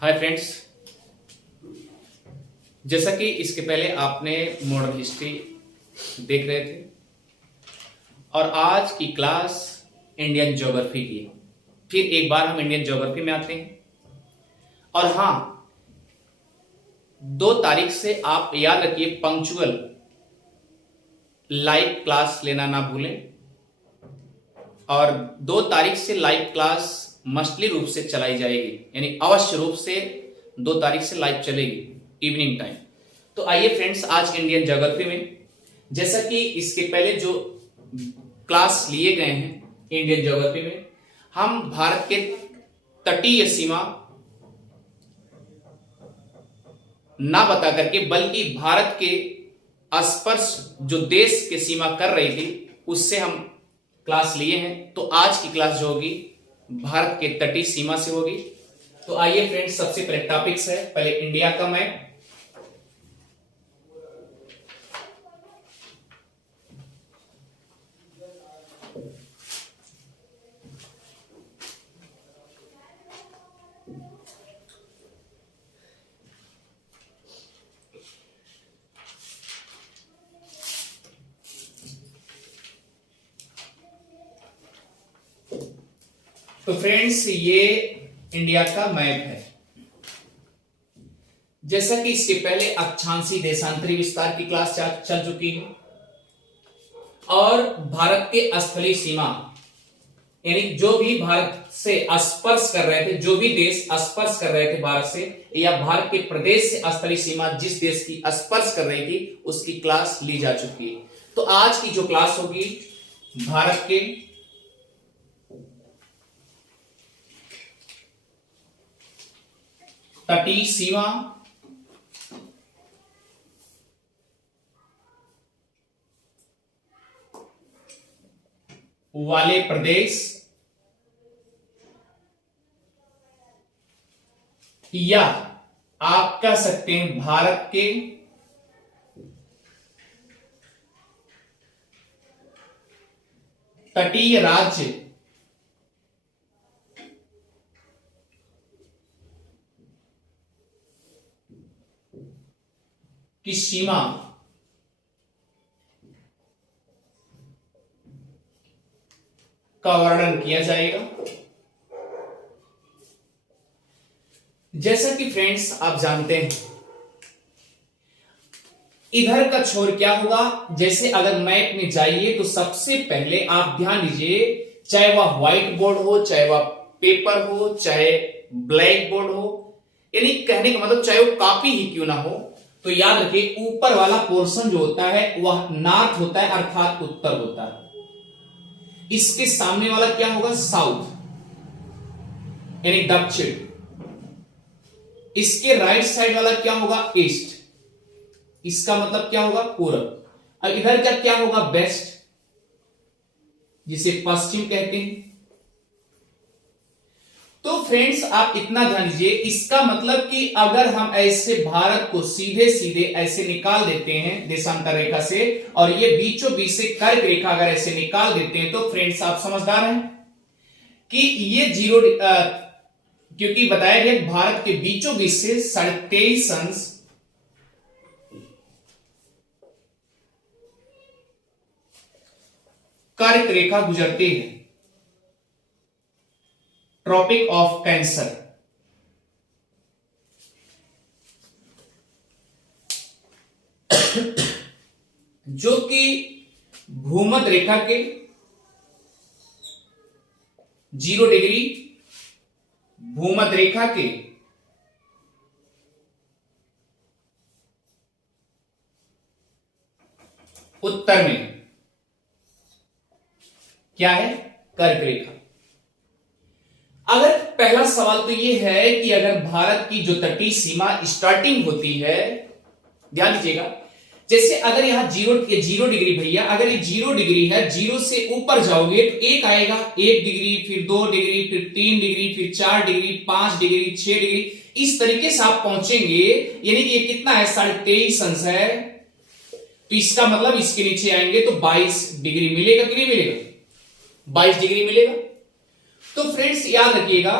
Hi friends. जैसा कि इसके पहले आपने मॉडर्न हिस्ट्री देख रहे थे और आज की क्लास इंडियन ज्योग्राफी की है। फिर एक बार हम इंडियन ज्योग्राफी में आते हैं। और हाँ, 2 तारीख से आप याद रखिए पंक्चुअल लाइव क्लास लेना ना भूलें। और 2 तारीख से लाइव क्लास मस्टली रूप से चलाई जाएगी, यानी अवश्य रूप से 2 तारीख से लाइव चलेगी इवनिंग टाइम। तो आइए फ्रेंड्स, आज इंडियन ज्योग्राफी में जैसा कि इसके पहले जो क्लास लिए गए हैं इंडियन ज्योग्राफी में, हम भारत के तटीय सीमा ना बता करके बल्कि भारत के स्पर्श जो देश के सीमा कर रही थी उससे हम क्लास लिए हैं। तो आज की क्लास जो होगी भारत के तटीय सीमा से होगी। तो आइए फ्रेंड्स, सबसे पहले टॉपिक्स है, पहले इंडिया का मैप। तो फ्रेंड्स, ये इंडिया का मैप है। जैसा कि इसके पहले अक्षांशीय देशांतरी विस्तार की क्लास चल चुकी है और भारत के स्थलीय सीमा, यानी जो भी भारत से स्पर्श कर रहे थे, जो भी देश स्पर्श कर रहे थे भारत से, या भारत के प्रदेश से स्थलीय सीमा जिस देश की स्पर्श कर रही थी उसकी क्लास ली जा चुकी है। तो आज की जो क्लास होगी भारत के तटीय सीमा वाले प्रदेश या आप कह सकते हैं भारत के तटीय राज्य की सीमा का वर्णन किया जाएगा। जैसा कि फ्रेंड्स आप जानते हैं, इधर का छोर क्या होगा, जैसे अगर मैप में जाइए तो सबसे पहले आप ध्यान दीजिए, चाहे वह व्हाइट बोर्ड हो, चाहे वह पेपर हो, चाहे ब्लैक बोर्ड हो, यानी कहने का मतलब चाहे वो कॉपी ही क्यों ना हो, तो याद रखिए ऊपर वाला पोर्शन जो होता है वह नॉर्थ होता है, अर्थात उत्तर होता है। इसके सामने वाला क्या होगा, साउथ यानी दक्षिण। इसके राइट साइड वाला क्या होगा, ईस्ट। इसका मतलब क्या होगा, पूरब। और इधर का क्या होगा, वेस्ट, जिसे पश्चिम कहते हैं। तो फ्रेंड्स आप इतना ध्यान दीजिए, इसका मतलब कि अगर हम ऐसे भारत को सीधे सीधे ऐसे निकाल देते हैं देशांतर रेखा से, और ये बीचों बीच से कर्क रेखा अगर ऐसे निकाल देते हैं, तो फ्रेंड्स आप समझदार हैं कि ये जीरो, क्योंकि बताया गया भारत के बीचों बीच से 23.5 अंश कर्क रेखा गुजरती है, ट्रॉपिक ऑफ कैंसर। जो कि भूमध्य रेखा के 0 डिग्री, भूमध्य रेखा के उत्तर में क्या है, कर्क रेखा। अगर पहला सवाल तो यह है कि अगर भारत की जो तटीय सीमा स्टार्टिंग होती है, ध्यान दीजिएगा, जैसे अगर यहां 0 डिग्री भैया, अगर ये 0 डिग्री है, 0 से ऊपर जाओगे तो एक आएगा 1 डिग्री, फिर 2 डिग्री, फिर 3 डिग्री, फिर 4 डिग्री, 5 डिग्री, 6 डिग्री, इस तरीके से आप पहुंचेंगे। यानी कि ये कितना है, 23.5 अंश है। तो इसका मतलब इसके नीचे आएंगे तो 22 डिग्री मिलेगा कि नहीं मिलेगा, 22 डिग्री मिलेगा। तो फ्रेंड्स याद रखिएगा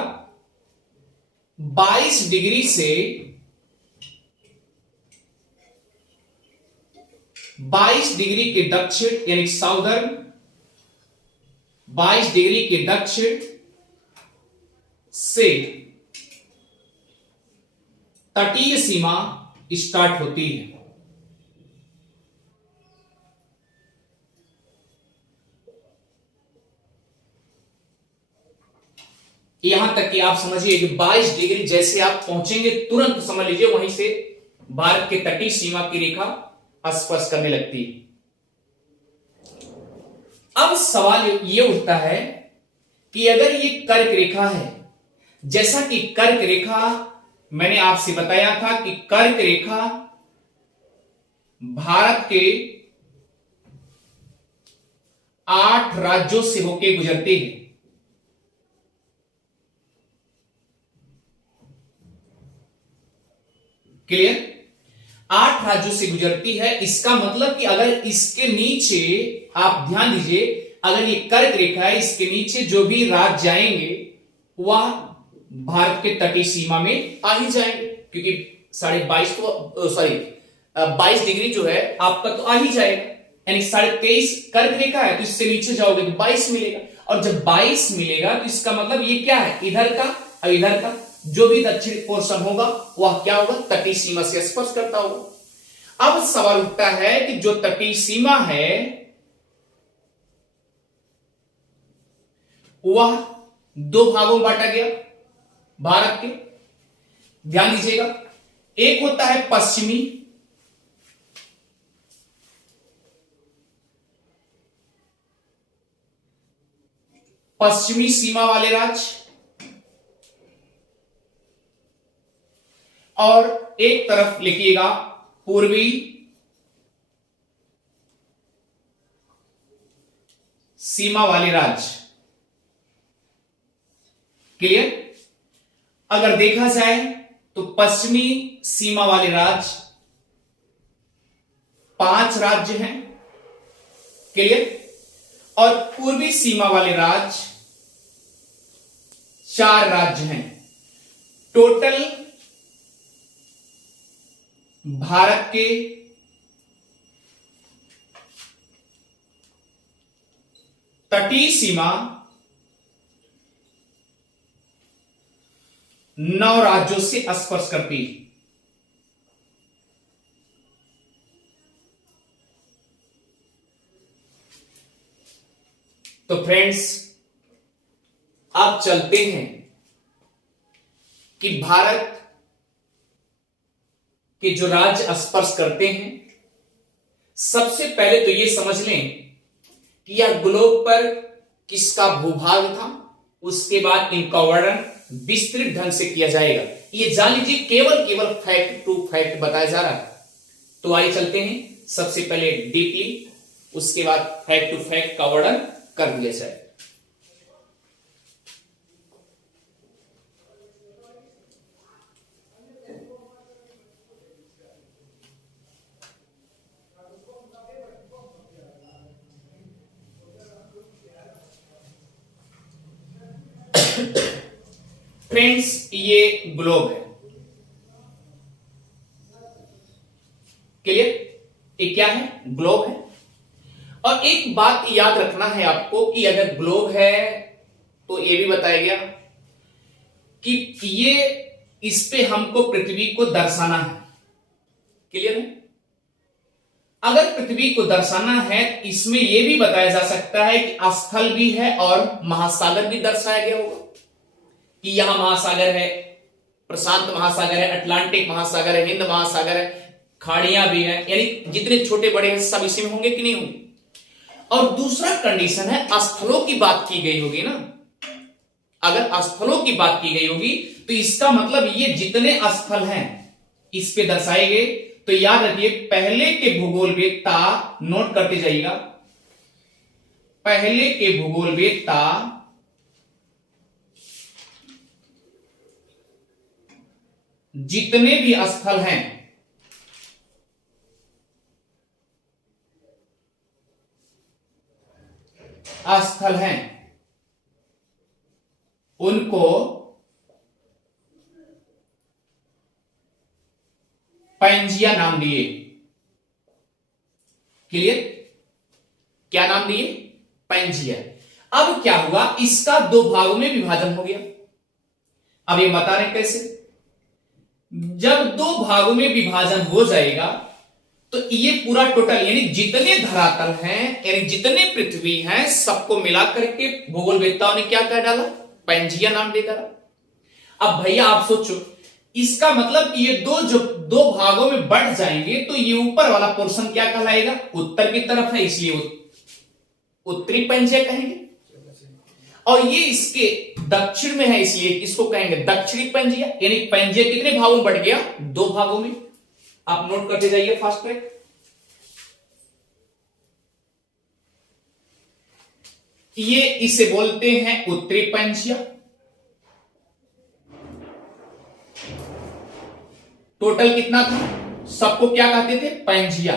22 डिग्री से 22 डिग्री के दक्षिण यानी साउदर्न, 22 डिग्री के दक्षिण से तटीय सीमा स्टार्ट होती है। यहां तक कि आप समझिए कि 22 डिग्री जैसे आप पहुंचेंगे तुरंत समझ लीजिए वहीं से भारत के तटीय सीमा की रेखा स्पर्श करने लगती है। अब सवाल यह उठता है कि अगर ये कर्क रेखा है, जैसा कि कर्क रेखा मैंने आपसे बताया था कि कर्क रेखा भारत के 8 राज्यों से होकर गुजरती है। क्लियर? 8 राज्यों से गुजरती है। इसका मतलब कि अगर इसके नीचे आप ध्यान दीजिए, अगर ये कर्क रेखा है, इसके नीचे जो भी राज्य जाएंगे वह भारत के तटीय सीमा में आ ही जाएंगे, क्योंकि 22.5 तो 22 डिग्री जो है आपका तो आ ही जाएगा, यानी 23.5 कर्क रेखा है तो इससे नीचे जाओगे तो 22 मिलेगा, और जब 22 मिलेगा तो इसका मतलब ये क्या है, इधर का और इधर का जो भी दक्षिण पोर्शन होगा वह क्या होगा, तटीय सीमा से स्पर्श करता होगा। अब सवाल उठता है कि जो तटीय सीमा है वह 2 भागों में बांटा गया भारत के। ध्यान दीजिएगा, एक होता है पश्चिमी सीमा वाले राज्य, और एक तरफ लिखिएगा पूर्वी सीमा वाले राज्य। क्लियर? अगर देखा जाए तो पश्चिमी सीमा वाले राज्य 5 राज्य हैं। क्लियर? और पूर्वी सीमा वाले राज्य 4 राज्य हैं। टोटल भारत के तटीय सीमा 9 राज्यों से स्पर्श करती है। तो फ्रेंड्स, आप चलते हैं कि भारत के जो राज्य स्पर्श करते हैं, सबसे पहले तो यह समझ लें कि यह ग्लोब पर किसका भूभाग था, उसके बाद इनका वर्णन विस्तृत ढंग से किया जाएगा। ये जान लीजिए, केवल फैक्ट टू फैक्ट बताया जा रहा है। तो आइए चलते हैं, सबसे पहले डीपली, उसके बाद फैक्ट टू फैक्ट का वर्णन कर दिया जाए। फ्रेंड्स, ये ग्लोब है। क्लियर? ये क्या है? ग्लोब है। और एक बात याद रखना है आपको कि अगर ग्लोब है तो ये भी बताया गया कि ये इस पे हमको पृथ्वी को दर्शाना है। क्लियर है? अगर पृथ्वी को दर्शाना है, इसमें यह भी बताया जा सकता है कि स्थल भी है और महासागर भी दर्शाया गया होगा कि यहां महासागर है, प्रशांत महासागर है, अटलांटिक महासागर है, हिंद महासागर है, खाड़ियां भी हैं, यानी जितने छोटे बड़े हैं सब इसी में होंगे कि नहीं होंगे। और दूसरा कंडीशन है, स्थलों की बात की गई होगी ना। अगर स्थलों की बात की गई होगी तो इसका मतलब ये जितने स्थल हैं इस पे दर्शाए गए। तो याद रखिए, पहले के भूगोलवेत्ता नोट करते जाइएगा, पहले के भूगोलवेत्ता जितने भी स्थल हैं उनको पैंजिया नाम दिए। क्लियर? क्या नाम दिए? पैंजिया। अब क्या हुआ, इसका दो भागों में विभाजन हो गया। अब ये बता रहे कैसे? जब दो भागों में विभाजन हो जाएगा तो ये पूरा टोटल यानी जितने धरातल हैं यानी जितने पृथ्वी हैं सबको मिलाकर के भूगोलवेत्ताओं ने क्या कह डाला? पैंजिया नाम दे डाला। अब भैया आप सोचो, इसका मतलब कि ये दो भागों में बढ़ जाएंगे तो ये ऊपर वाला पोर्शन क्या कहलाएगा? उत्तर की तरफ है, इसलिए उत्तरी पैंजिया कहेंगे। और ये इसके दक्षिण में है, इसलिए इसको कहेंगे दक्षिणी पैंजिया। यानी पैंजिया कितने भागों में बढ़ गया? दो भागों में। आप नोट करते जाइए फास्ट ट्रैक। ये इसे बोलते हैं उत्तरी पैंजिया। टोटल कितना था? सबको क्या कहते थे? पैंजिया।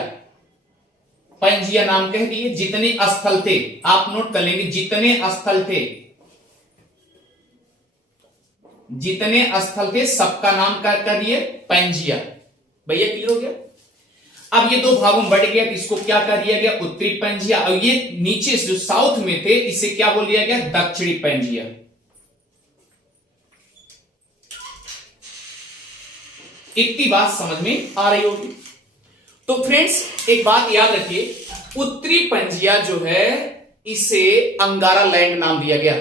पैंजिया नाम कह दिए। जितने स्थल थे आप नोट कर लेंगे, जितने स्थल थे, जितने स्थल थे सबका नाम कर दिए पैंजिया। भैया क्लियर हो गया? अब ये दो भागों में बढ़ गया तो इसको क्या कर दिया गया? उत्तरी पैंजिया। और ये नीचे जो साउथ में थे इसे क्या बोल दिया गया? दक्षिणी पैंजिया। इतनी बात समझ में आ रही होगी। तो फ्रेंड्स एक बात याद रखिए, उत्तरी पैंजिया जो है इसे अंगारा लैंड नाम दिया गया।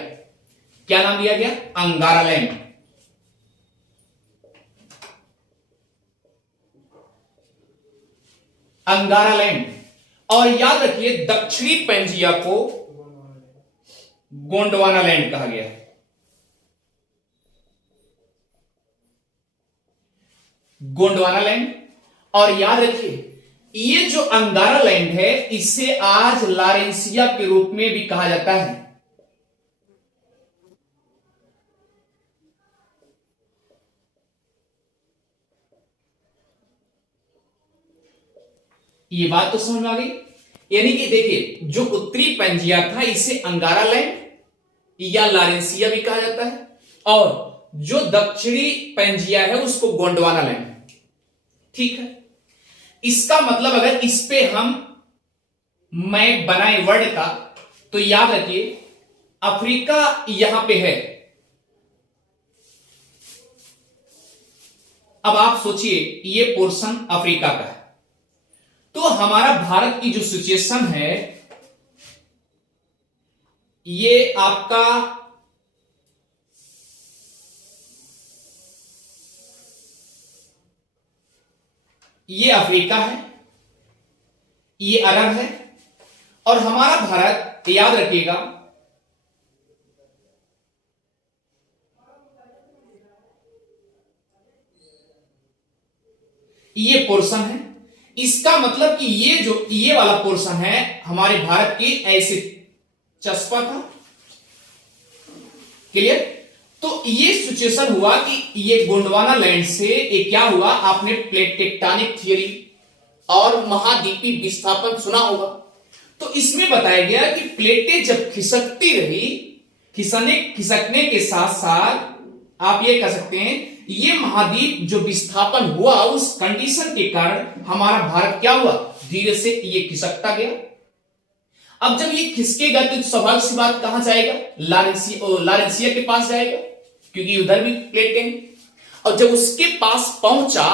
क्या नाम दिया गया? अंगारा लैंड। अंगारा लैंड। और याद रखिए दक्षिणी पैंजिया को गोंडवाना लैंड कहा गया। गोंडवाना लैंड। और याद रखिए ये जो अंगारा लैंड है इसे आज लारेंसिया के रूप में भी कहा जाता है। ये बात तो समझ में आ गई। यानी कि देखिए जो उत्तरी पैंजिया था इसे अंगारा लैंड या लारेंसिया भी कहा जाता है, और जो दक्षिणी पैंजिया है उसको गोंडवाना लैंड। ठीक है, इसका मतलब अगर इस पे हम मैप बनाए वर्ल्ड का तो याद रखिए अफ्रीका यहां पे है। अब आप सोचिए ये पोर्शन अफ्रीका का है, तो हमारा भारत की जो सिचुएशन है ये आपका ये अफ्रीका है, ये अरब है, और हमारा भारत याद रखिएगा ये पोर्शन है। इसका मतलब कि ये वाला पोर्शन है हमारे भारत की ऐसे चस्पा था। क्लियर? तो ये सिचुएशन हुआ कि ये गोंडवाना लैंड से ये क्या हुआ, आपने प्लेट टेक्टोनिक थ्योरी और महाद्वीपीय विस्थापन सुना होगा। तो इसमें बताया गया कि प्लेटें जब खिसकती रही, खिसकने के साथ साथ आप ये कह सकते हैं ये महाद्वीप जो विस्थापन हुआ उस कंडीशन के कारण हमारा भारत क्या हुआ, धीरे से ये खिसकता गया। अब जब ये खिसकेगा तो स्वाभाविक सी बात कहां जाएगा, लारेंसिया के पास जाएगा, क्योंकि उधर भी प्लेटें हैं। और जब उसके पास पहुंचा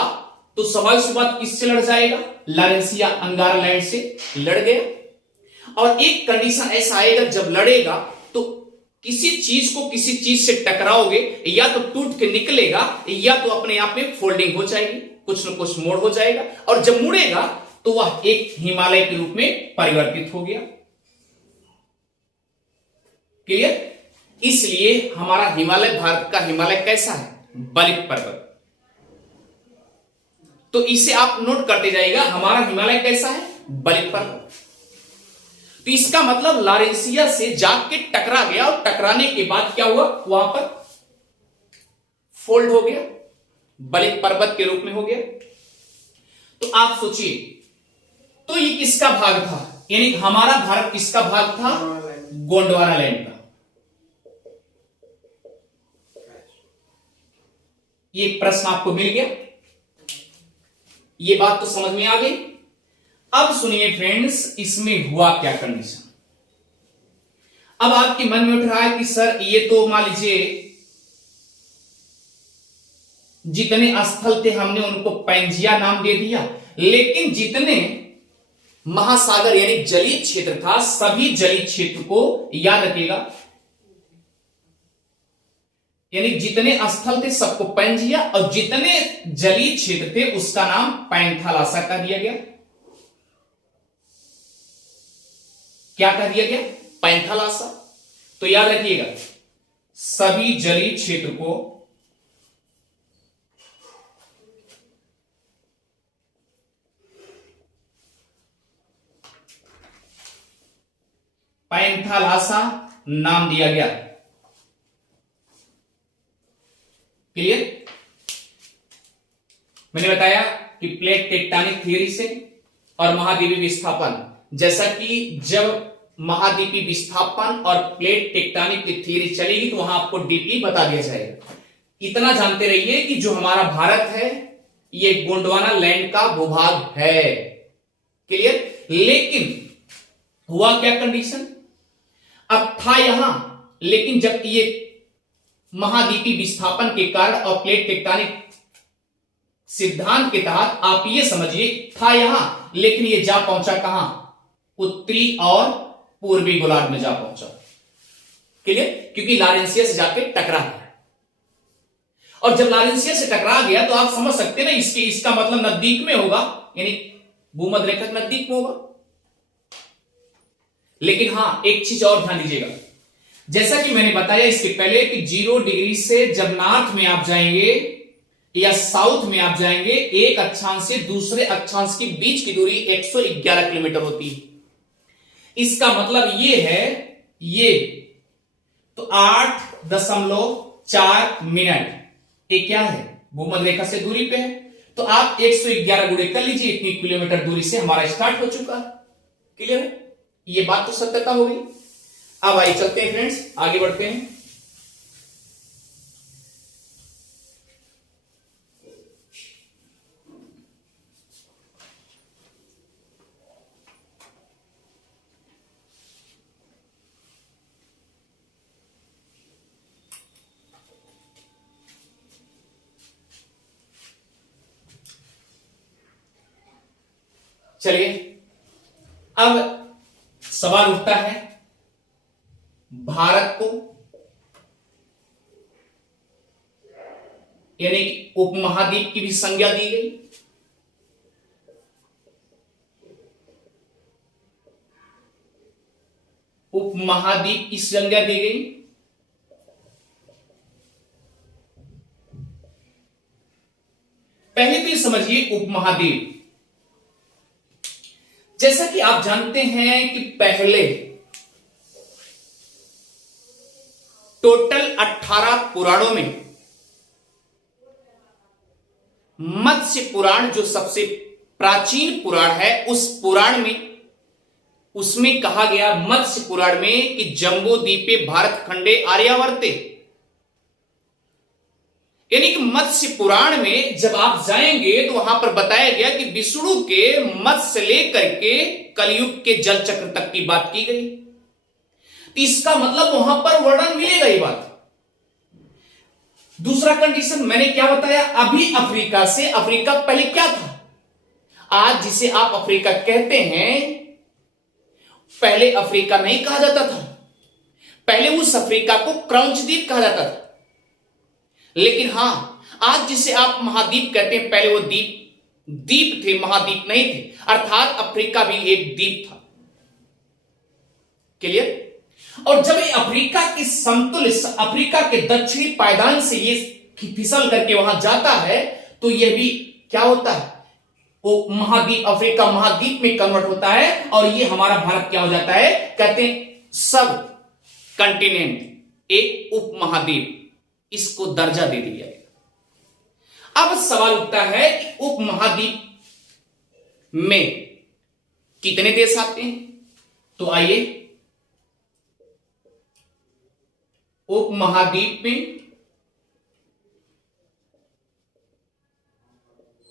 तो स्वाभाविक सी बात किससे लड़ जाएगा, लारेंसिया अंगारा लैंड से लड़ गया। और एक कंडीशन ऐसा आएगा जब लड़ेगा तो किसी चीज को किसी चीज से टकराओगे या तो टूट के निकलेगा या तो अपने आप में फोल्डिंग हो जाएगी, कुछ न कुछ मोड़ हो जाएगा, और जब मुड़ेगा तो वह एक हिमालय के रूप में परिवर्तित हो गया। क्लियर? इसलिए हमारा हिमालय, भारत का हिमालय कैसा है, बलित पर्वत। तो इसे आप नोट करते जाइएगा, हमारा हिमालय कैसा है, बलित पर्वत। तो इसका मतलब लारेंसिया से जाके टकरा गया और टकराने के बाद क्या हुआ, वहां पर फोल्ड हो गया, बलित पर्वत के रूप में हो गया। तो आप सोचिए तो ये किसका भाग था, यानी हमारा भारत किसका भाग था, गोंडवाना लैंड का। ये प्रश्न आपको मिल गया। ये बात तो समझ में आ गई। अब सुनिए फ्रेंड्स, इसमें हुआ क्या कंडीशन। अब आपके मन में उठ रहा है कि सर ये तो मान लीजिए जितने स्थल थे हमने उनको पैंजिया नाम दे दिया, लेकिन जितने महासागर यानी जलीय क्षेत्र था, सभी जलीय क्षेत्र को याद रखिएगा, यानी जितने स्थल थे सबको पैंजिया, और जितने जलीय क्षेत्र थे उसका नाम पैंथालासा कर दिया गया। क्या कर दिया गया? पैंथालासा। तो याद रखिएगा, सभी जलीय क्षेत्र को पैंथालासा नाम दिया गया। क्लियर? मैंने बताया कि प्लेट टेक्टोनिक थ्योरी से और महाद्वीपीय विस्थापन, जैसा कि जब महाद्वीपीय विस्थापन और प्लेट टेक्टोनिक की थ्योरी चलेगी तो वहां आपको डीपली बता दिया जाएगा। इतना जानते रहिए कि जो हमारा भारत है ये गोंडवाना लैंड का भूभाग है। क्लियर? लेकिन हुआ क्या कंडीशन, अब था यहां, लेकिन जब ये महाद्वीपीय विस्थापन के कारण और प्लेट टेक्टोनिक सिद्धांत के तहत आप ये समझिए था यहां, लेकिन ये जा पहुंचा कहां? उत्तरी और पूर्वी गोलार्ध में जा पहुंचा। क्लियर? क्योंकि लॉरेंसिया से जाके टकरा गया, और जब लॉरेंसिया से टकरा गया तो आप समझ सकते हैं ना, इसका मतलब नजदीक में होगा, यानी भूमध्य रेखा के नजदीक में होगा। लेकिन हां, एक चीज और ध्यान दीजिएगा, जैसा कि मैंने बताया इसके पहले कि 0 डिग्री से जब नॉर्थ में आप जाएंगे या साउथ में आप जाएंगे, एक अक्षांश से दूसरे अक्षांश के बीच की दूरी 111 किलोमीटर होती है। इसका मतलब ये है, ये तो 8.4 मिनट ये क्या है? भूमध्य रेखा से दूरी पे है। तो आप 111 गुणे कर लीजिए, इतनी किलोमीटर दूरी से हमारा स्टार्ट हो चुका है। क्लियर है? ये बात तो सत्यता हो गई। अब आइए चलते हैं फ्रेंड्स, आगे बढ़ते हैं। चलिए, अब सवाल उठता है, भारत को यानी उपमहाद्वीप की भी संज्ञा दी गई। उपमहाद्वीप की संज्ञा दी गई। पहले तो ये समझिए, उपमहाद्वीप जैसा कि आप जानते हैं कि पहले टोटल 18 पुराणों में मत्स्य पुराण जो सबसे प्राचीन पुराण है, उस पुराण में उसमें कहा गया, मत्स्य पुराण में, कि जम्बो द्वीपे भारत खंडे आर्यावर्ते, यानी कि मत्स्य पुराण में जब आप जाएंगे तो वहां पर बताया गया कि विष्णु के मत्स्य से लेकर के कलयुग के जल चक्र तक की बात की गई। तो इसका मतलब वहां पर वर्णन मिलेगा ये बात। दूसरा कंडीशन मैंने क्या बताया, अभी अफ्रीका से, अफ्रीका पहले क्या था? आज जिसे आप अफ्रीका कहते हैं, पहले अफ्रीका नहीं कहा जाता था। पहले उस अफ्रीका को क्रंच द्वीप कहा जाता था। लेकिन हां, आज जिसे आप महाद्वीप कहते हैं, पहले वो द्वीप थे, महाद्वीप नहीं थे। अर्थात अफ्रीका भी एक द्वीप था। क्लियर? और जब ये अफ्रीका के समतुल्य, अफ्रीका के दक्षिणी पायदान से ये फिसल करके वहां जाता है, तो यह भी क्या होता है, वो महाद्वीप, अफ्रीका महाद्वीप में कन्वर्ट होता है, और ये हमारा भारत क्या हो जाता है, कहते हैं सब कंटिनेंट, एक उपमहाद्वीप, इसको दर्जा दे दिया गया। अब सवाल उठता है कि उपमहाद्वीप में कितने देश आते हैं? तो आइए, उपमहाद्वीप में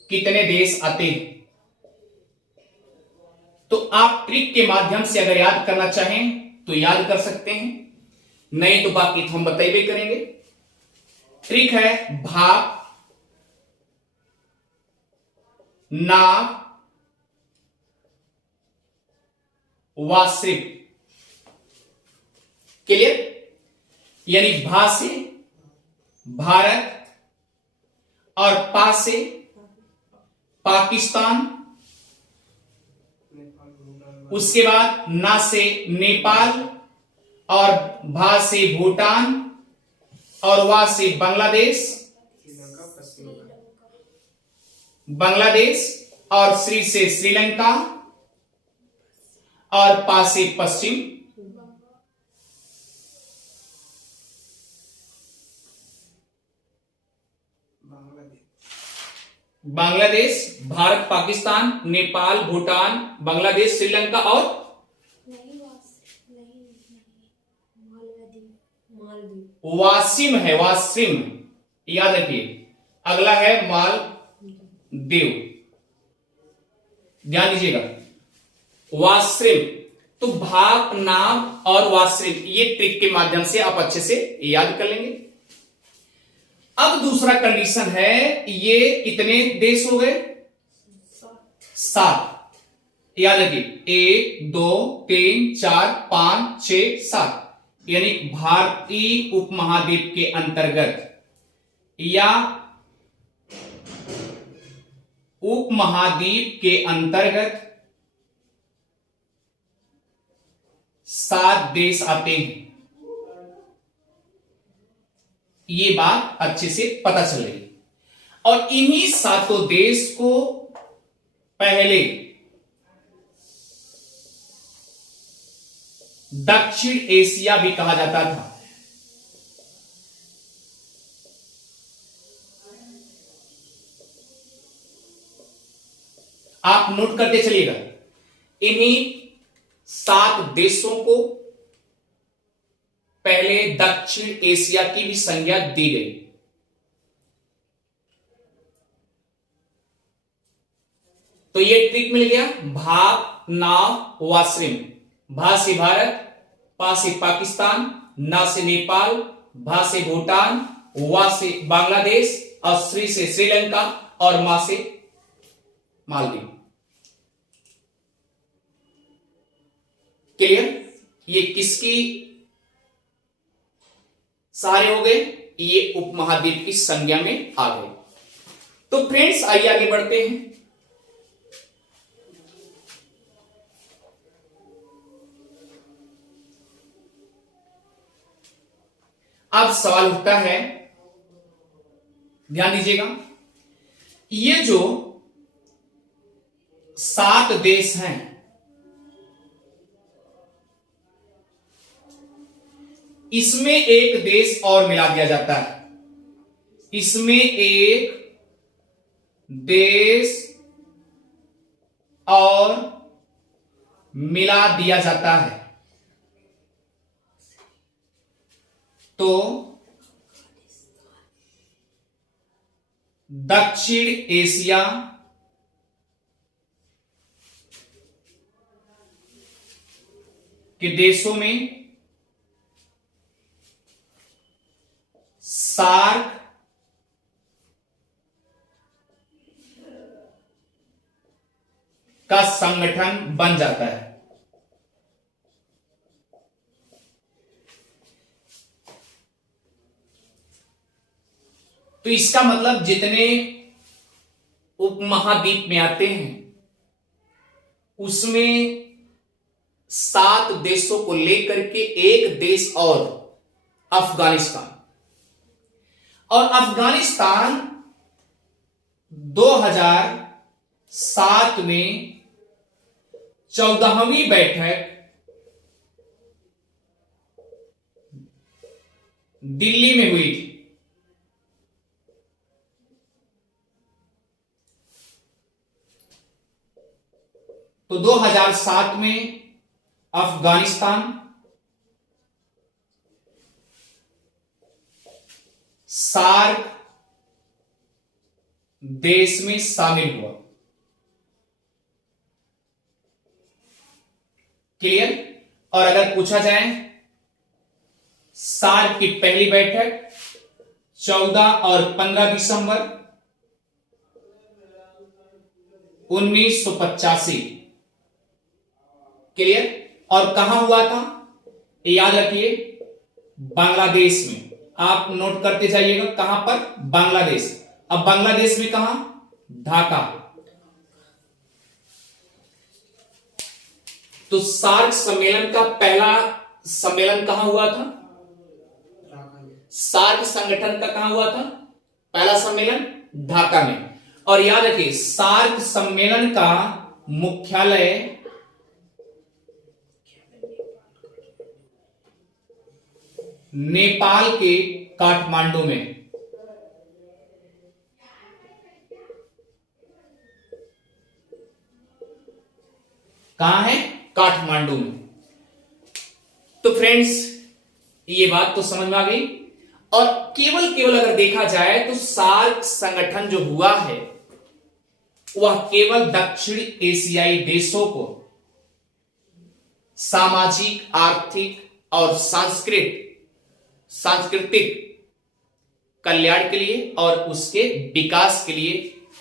कितने देश आते हैं। तो आप ट्रिक के माध्यम से अगर याद करना चाहें तो याद कर सकते हैं, नहीं तो बाकी तो हम बताइए करेंगे। ट्रिक है भाप, नाव, वाष्प। क्लियर? यानी भा से भारत और पा से पाकिस्तान, उसके बाद ना से नेपाल और भा से भूटान और वा से बांग्लादेश, बांग्लादेश और श्री से श्रीलंका और पा से पश्चिम। बांग्लादेश, भारत, पाकिस्तान, नेपाल, भूटान, बांग्लादेश, श्रीलंका और वासिम है, वासिम याद रखिए। अगला है मालदीव, ध्यान दीजिएगा। वासिम, तो भाप, नाव और वासिम, ये ट्रिक के माध्यम से आप अच्छे से याद कर लेंगे। अब दूसरा कंडीशन है, ये कितने देश हो गए? 7। याद रखिए 1 2 3 4 5 6 7, यानी भारतीय उपमहाद्वीप के अंतर्गत या उपमहाद्वीप के अंतर्गत 7 देश आते हैं। ये बात अच्छे से पता चल रही। और इन्हीं 7 देश को पहले दक्षिण एशिया भी कहा जाता था। आप नोट करते चलिएगा, इन्हीं 7 देशों को पहले दक्षिण एशिया की भी संज्ञा दी गई। तो ये ट्रिक मिल गया, भाप, नाव, वाष्प। भा से भारत, पा से पाकिस्तान, ना से नेपाल, भा से भूटान, वा से बांग्लादेश और श्री से श्रीलंका और मा से मालदीव। क्लियर? ये किसकी सारे हो गए? ये उपमहाद्वीप की संज्ञा में आ गए। तो फ्रेंड्स आइए आगे बढ़ते हैं। अब सवाल उठता है, ध्यान दीजिएगा, ये जो 7 देश हैं, इसमें एक देश और मिला दिया जाता है। इसमें एक देश और मिला दिया जाता है। तो दक्षिण एशिया के देशों में सार्क का संगठन बन जाता है। तो इसका मतलब जितने उपमहाद्वीप में आते हैं उसमें 7 देशों को लेकर के एक देश और अफगानिस्तान, और अफगानिस्तान 2007 में 14वीं बैठक दिल्ली में हुई थी। तो 2007 में अफगानिस्तान, सार्क देश में शामिल हुआ। क्लियर। और अगर पूछा जाए सार्क की पहली बैठक 14 और 15 दिसंबर 1985। क्लियर। और कहां हुआ था याद रखिए, बांग्लादेश में। आप नोट करते जाइएगा कहां पर, बांग्लादेश। अब बांग्लादेश में कहां, ढाका। तो सार्क सम्मेलन का पहला सम्मेलन कहां हुआ था, सार्क संगठन का कहां हुआ था पहला सम्मेलन, ढाका में। और याद रखिए सार्क सम्मेलन का मुख्यालय नेपाल के काठमांडू में। कहां है, काठमांडू में। तो फ्रेंड्स ये बात तो समझ में आ गई। और केवल अगर देखा जाए तो सार्क संगठन जो हुआ है वह केवल दक्षिण एशियाई देशों को सामाजिक, आर्थिक और सांस्कृतिक कल्याण के लिए और उसके विकास के लिए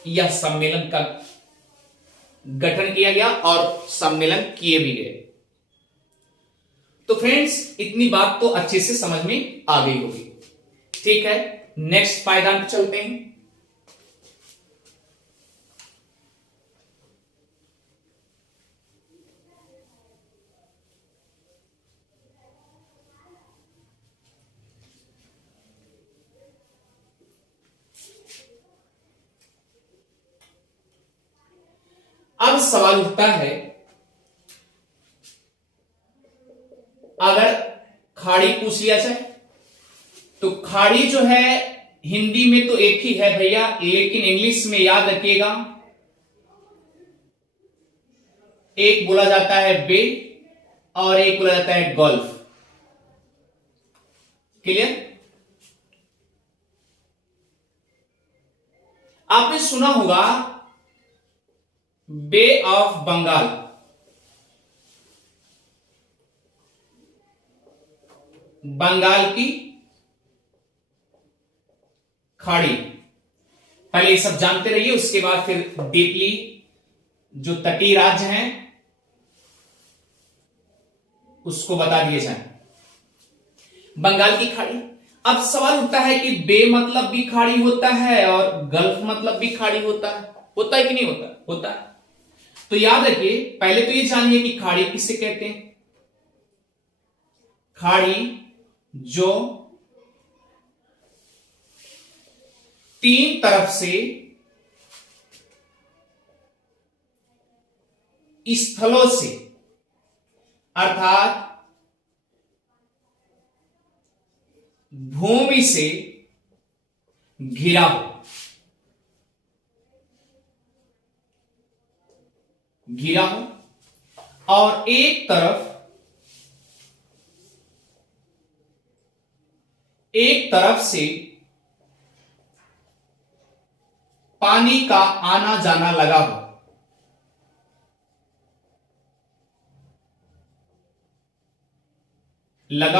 यह सम्मेलन का गठन किया गया और सम्मेलन किए भी गए। तो फ्रेंड्स इतनी बात तो अच्छे से समझ में आ गई होगी। ठीक है, नेक्स्ट पायदान पे चलते हैं। अब सवाल उठता है, अगर खाड़ी पूछ लिया जाए तो खाड़ी जो है हिंदी में तो एक ही है भैया, लेकिन इंग्लिश में याद रखिएगा एक बोला जाता है बे और एक बोला जाता है गल्फ। क्लियर। आपने सुना होगा बे ऑफ बंगाल, बंगाल की खाड़ी। पहले ये सब जानते रहिए, उसके बाद फिर डीपली जो तटीय राज्य हैं उसको बता दिए जाए। बंगाल की खाड़ी। अब सवाल उठता है कि बे मतलब भी खाड़ी होता है और गल्फ मतलब भी खाड़ी होता है कि नहीं होता, होता है। तो याद रखिए, पहले तो ये जानिए कि खाड़ी किसे कहते हैं। खाड़ी जो तीन तरफ से स्थलों से अर्थात भूमि से घिरा हो, और एक तरफ से पानी का आना जाना लगा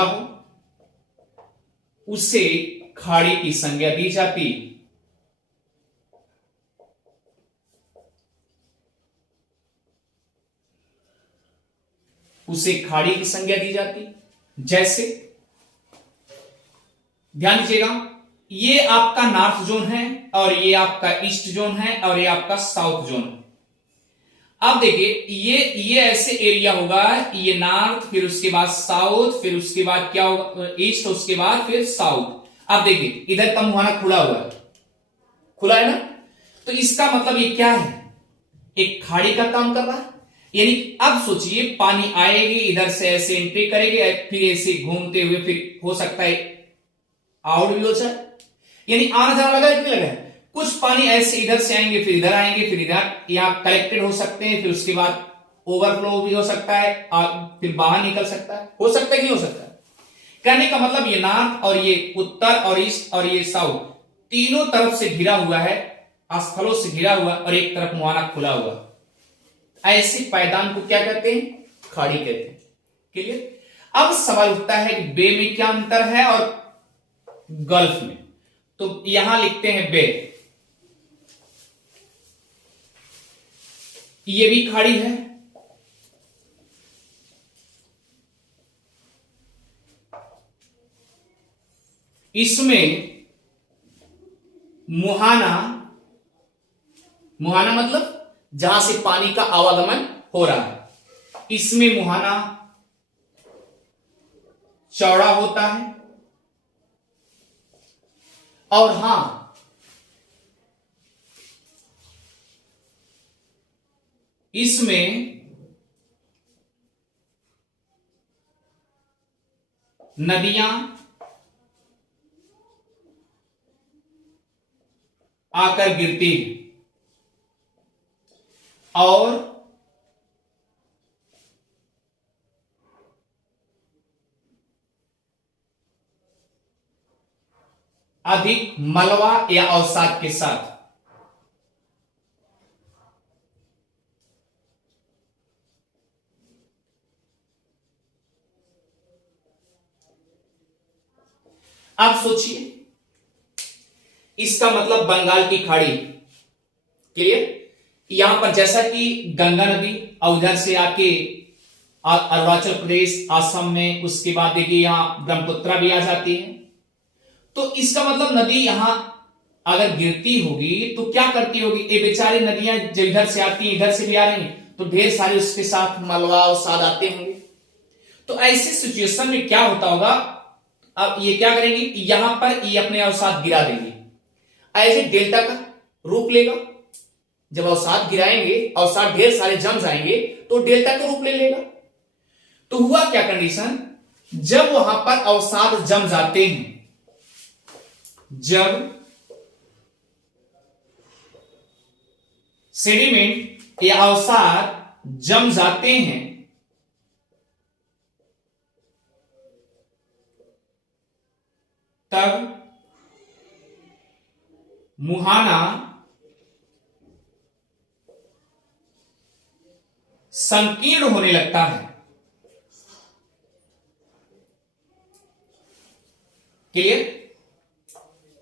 हो, उसे खाड़ी की संज्ञा दी जाती। उसे खाड़ी की संज्ञा दी जाती। जैसे ध्यान दीजिएगा, ये आपका नॉर्थ जोन है और ये आपका ईस्ट जोन है और ये आपका साउथ जोन है। अब देखिए ये ऐसे एरिया होगा, ये नॉर्थ, फिर उसके बाद साउथ, फिर उसके बाद क्या होगा ईस्ट, उसके बाद फिर साउथ। अब देखिए इधर का मुहाना खुला हुआ है, खुला है ना, तो इसका मतलब ये क्या है, एक खाड़ी का काम कर रहा है। यानी अब सोचिए पानी आएगी, इधर से ऐसे एंट्री करेगी, फिर ऐसे घूमते हुए फिर हो सकता है आउट भी हो जाए, यानी आना जाना लगा है कि लगा है। कुछ पानी ऐसे इधर से आएंगे, फिर इधर आएंगे, फिर इधर यहां कलेक्टेड हो सकते हैं, फिर उसके बाद ओवरफ्लो भी हो सकता है और फिर बाहर निकल सकता है, हो सकता है कि नहीं हो सकता है। कहने का मतलब ये नॉर्थ और ये उत्तर और ईस्ट और ये साउथ तीनों तरफ से घिरा हुआ है स्थलों से घिरा हुआ और एक तरफ मुहाना खुला हुआ, ऐसे पायदान को क्या कहते हैं? खाड़ी कहते हैं। क्लियर? अब सवाल उठता है कि बे में क्या अंतर है और गल्फ में। तो यहां लिखते हैं बे, ये भी खाड़ी है, इसमें मुहाना, मुहाना मतलब जहां से पानी का आवागमन हो रहा है, इसमें मुहाना चौड़ा होता है और हां इसमें नदियां आकर गिरती हैं और अधिक मलबा या अवसाद के साथ। आप सोचिए, इसका मतलब बंगाल की खाड़ी। क्लियर? यहां पर जैसा कि गंगा नदी और उधर से आके अरुणाचल प्रदेश, असम में, उसके बाद देखिए यहां ब्रह्मपुत्रा भी आ जाती है। तो इसका मतलब नदी यहां अगर गिरती होगी तो क्या करती होगी? ये बेचारी नदियां जब इधर से आती हैं, इधर से भी आ रही हैं, तो ढेर सारे उसके साथ मलबा और साद आते होंगे। तो ऐसे सिचुएशन में क्या होता होगा? अब ये क्या करेंगे? यहां पर ये अपने अवसाद गिरा देंगे, ऐसे डेल्टा का रूप लेगा। जब अवसाद गिराएंगे, अवसाद ढेर सारे जम जाएंगे तो डेल्टा का रूप ले लेगा। तो हुआ क्या कंडीशन? जब वहां पर अवसाद जम जाते हैं, जब सेडिमेंट या अवसाद जम जाते हैं, तब मुहाना संकीर्ण होने लगता है। क्लियर?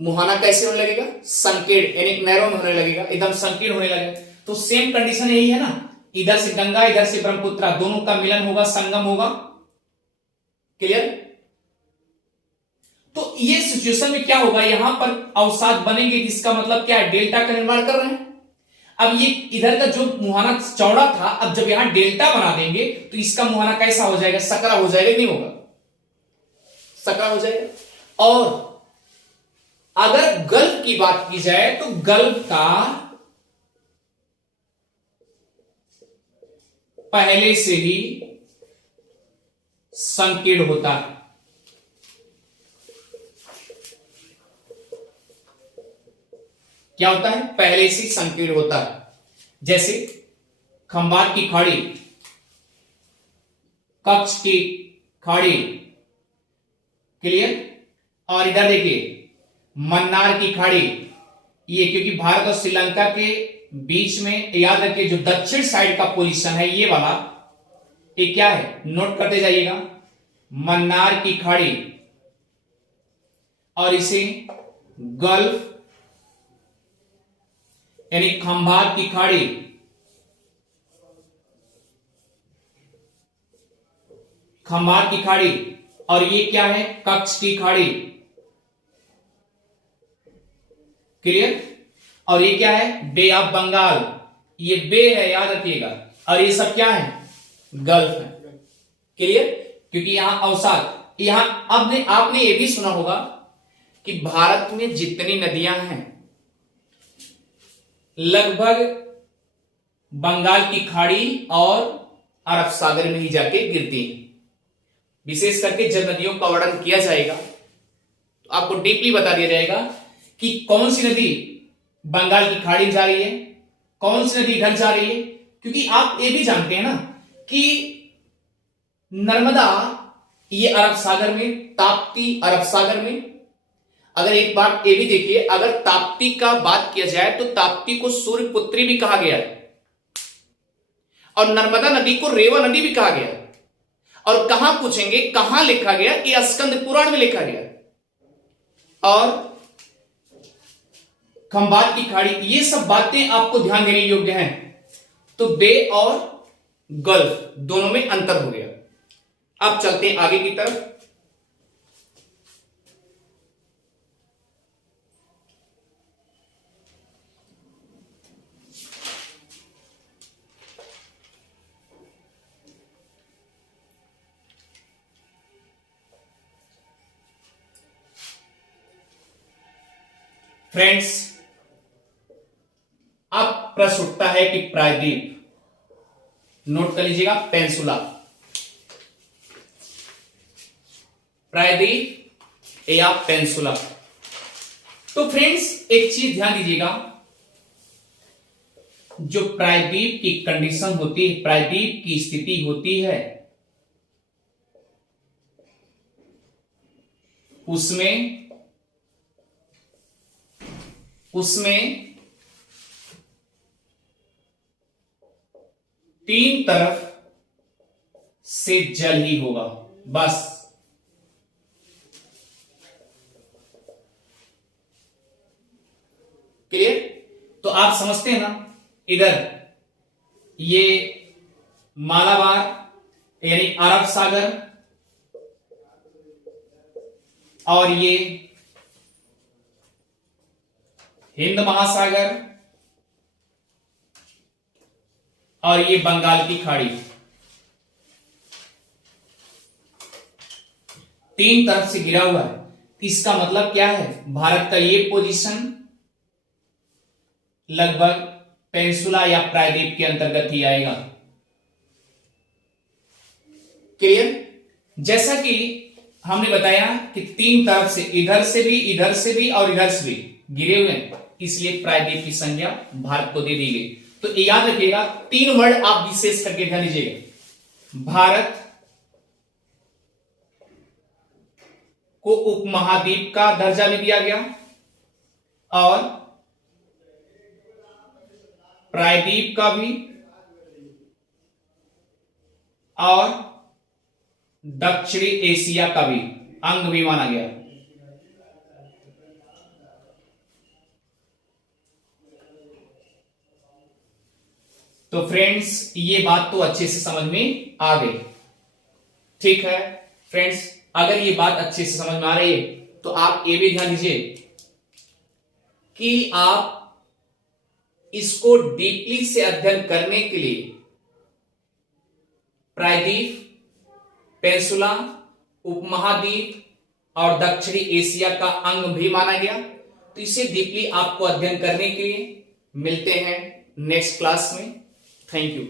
मुहाना कैसे होने लगेगा? संकीर्ण, यानी नैरो में होने लगेगा, एकदम संकीर्ण होने लगेगा। तो सेम कंडीशन यही है ना, इधर से गंगा, इधर से ब्रह्मपुत्रा, दोनों का मिलन होगा, संगम होगा। क्लियर? तो ये सिचुएशन में क्या होगा? यहां पर अवसाद बनेंगे, इसका मतलब क्या है? डेल्टा का निर्माण कर रहे हैं। अब ये इधर का जो मुहाना चौड़ा था, अब जब यहां डेल्टा बना देंगे तो इसका मुहाना कैसा हो जाएगा? सकरा हो जाएगा, नहीं होगा? सकरा हो जाएगा। और अगर गल्फ की बात की जाए तो गल्फ का पहले से ही संकीर्ण होता है। क्या होता है? पहले से संकीर्ण होता है। जैसे खंबात की खाड़ी, कच्छ की खाड़ी। क्लियर? और इधर देखिए मन्नार की खाड़ी, ये क्योंकि भारत और श्रीलंका के बीच में, याद रखिए जो दक्षिण साइड का पोजीशन है ये वाला, ये क्या है? नोट करते जाइएगा, मन्नार की खाड़ी, और इसे गल्फ यानी खंबात की खाड़ी, खंबात की खाड़ी, और ये क्या है? कच्छ की खाड़ी। क्लियर? और ये क्या है? बे ऑफ बंगाल, ये बे है, याद रखिएगा, और ये सब क्या है? गल्फ है। क्लियर? क्योंकि यहां अवसाद, यहां आपने ये भी सुना होगा कि भारत में जितनी नदियां हैं लगभग बंगाल की खाड़ी और अरब सागर में ही जाके गिरती हैं। विशेष करके जब नदियों का वर्णन किया जाएगा तो आपको डीपली बता दिया जाएगा कि कौन सी नदी बंगाल की खाड़ी में जा रही है, कौन सी नदी इधर जा रही है। क्योंकि आप ये भी जानते हैं ना कि नर्मदा ये अरब सागर में, ताप्ती अरब सागर में, अगर एक बात ये भी देखिए, अगर ताप्ती का बात किया जाए तो ताप्ती को सूर्यपुत्री भी कहा गया है और नर्मदा नदी को रेवा नदी भी कहा गया है। और कहां पूछेंगे कहां लिखा गया, ये स्कंद पुराण में लिखा गया। और खंबात की खाड़ी, ये सब बातें आपको ध्यान देने योग्य हैं। तो बे और गल्फ दोनों में अंतर हो गया। अब चलते हैं आगे की तरफ। फ्रेंड्स, अब प्रश्न उठता है कि प्रायद्वीप, नोट कर लीजिएगा, पेंसुला, प्रायद्वीप या पेंसुला। तो फ्रेंड्स एक चीज ध्यान दीजिएगा, जो प्रायद्वीप की कंडीशन होती है, प्रायद्वीप की स्थिति होती है, उसमें तीन तरफ से जल ही होगा, बस। क्लियर? तो आप समझते हैं ना, इधर ये मालाबार यानी अरब सागर और ये हिंद महासागर और ये बंगाल की खाड़ी, तीन तरफ से घिरा हुआ है। इसका मतलब क्या है, भारत का ये पोजीशन लगभग पेंसुला या प्रायद्वीप के अंतर्गत ही आएगा। क्लियर? जैसा कि हमने बताया कि तीन तरफ से, इधर से भी और इधर से भी गिरे हुए हैं, इसलिए प्रायद्वीप की संज्ञा भारत को दे दी गई। तो याद रखिएगा, तीन वर्ड आप विशेष करके ध्यान दीजिएगा। भारत को उपमहाद्वीप का दर्जा भी दिया गया और प्रायद्वीप का भी और दक्षिणी एशिया का भी अंग भी माना गया। तो फ्रेंड्स ये बात तो अच्छे से समझ में आ गई, ठीक है। फ्रेंड्स अगर ये बात अच्छे से समझ में आ रही है तो आप ये भी ध्यान दीजिए कि आप इसको डीपली से अध्ययन करने के लिए प्रायद्वीप, पेंसुला, उपमहाद्वीप और दक्षिणी एशिया का अंग भी माना गया। तो इसे डीपली आपको अध्ययन करने के लिए मिलते हैं नेक्स्ट क्लास में। Thank you.